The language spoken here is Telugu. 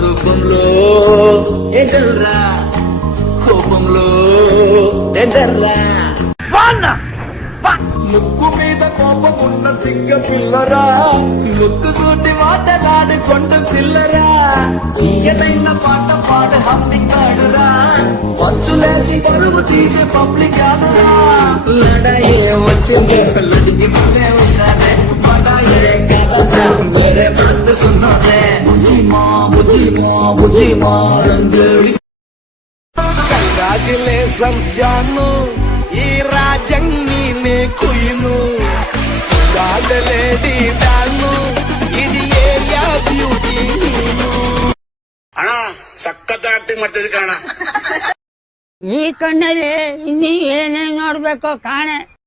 రూపంలో ఎగర్రా, కోపంలో ఎగర్రా, ముక్కు మీద కోపమున్న తిక్క పిల్లరా, ముక్కు సూటి మాటలాడు కొండ పిల్లరా, ఈగదైన పాట పాట హమ్మింగాడురా, వచ్చులేసి పరుగు తీసే పబ్లిక్ యాదురా, లడాయే వచ్చింది లడికి మనే ఉషారే, పడాయే కాదా మేరే బాత్ సున్నోదే, బుజ్జిమా రంగేళి. కంగ్రాచులేషన్స్ జాను, ఈ రాజంగినే కుయిను, కాదలేడి డాను, ఇది ఏరియా బ్యూటీ నీను. ಅಣ್ಣ ಸಖತ್ ಆಕ್ಟಿಂಗ್ ಮಾಡ್ತಿದ್ದೆ ಕಣ. ಈ ಕಣ್ಣಲ್ಲಿ ಇನ್ನೀ ಏನೇನ್ ನೋಡ್ಬೇಕೋ ಕಾಣೆ.